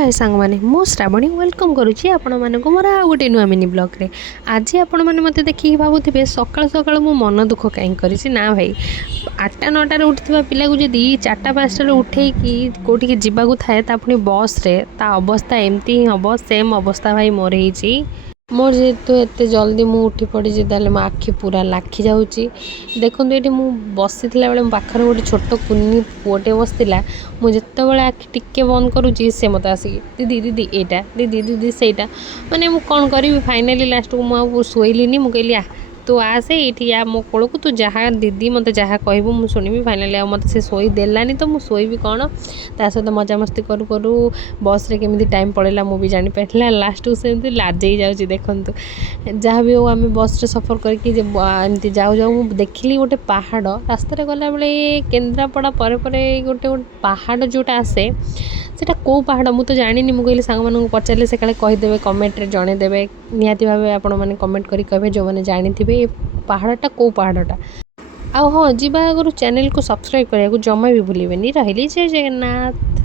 हाय सांग मैंने मो श्रावणी वेलकम करुच्ची आपण मानक मोर आ गोटे नुआ मिनी ब्लॉग रे। आज आपण मैंने मत देखिए भावुवे सकाल सकाल मो मन दुख कहीं करी ना भाई 8टा 9टार उठा पिला को जदि 4टा 5टार उठे कौटी जावाक थाए पुणी बस रे ता अवस्था एमती ही हम सेम अवस्था भाई मोर ही मोर जेहेतु एत जल्दी मु उठी पड़ी मो आखि पूरा लाखी जाऊँगी। देखो ये बसी बेले मो पाखर गोटे छोट कुनी पुओटे बसला मुझे आखि टिके बंद करुच्ची से मत आसिक दीदी दीदी एटा दीदी दीदी सेटा माने मु कौन करी फाइनाली लास्ट को मुझे शोइलिनी मु कहली आ तू आसे ये आ मो कोल को तू जहाँ दीदी मत जहाँ कहबू मुझे शुणिबी फाइनाली आ मत से शोई देलानी तो मुझे शोइबी कौन ता सहित मजामस्ती करू करू बस रे केमिति टाइम पड़ेगा मुझे जानी पारा लास्ट को से लाजई जाऊँगी। देखु जहाँ भी हो आम बस रे सफर करके एमती जाऊ जाऊ देखिली गोटे पहाड़ रास्तार गला बेले केन्द्रापड़ा पर गोटे पहाड़ जोटा आसे सेटा कौ पहाड़ मु तो जानी मुझे कहली सांग मानू पचारे से काले कहीदेवे कमेंट जनईदेवे निहाती भाव आपण मैंने कमेंट करी कहे जो मैंने जानी पहाड़टा कौ पहाड़टा आ हाँ जी आगु चैनल को सब्सक्राइब करने को जमा भी भूलें। रही जय जगन्नाथ।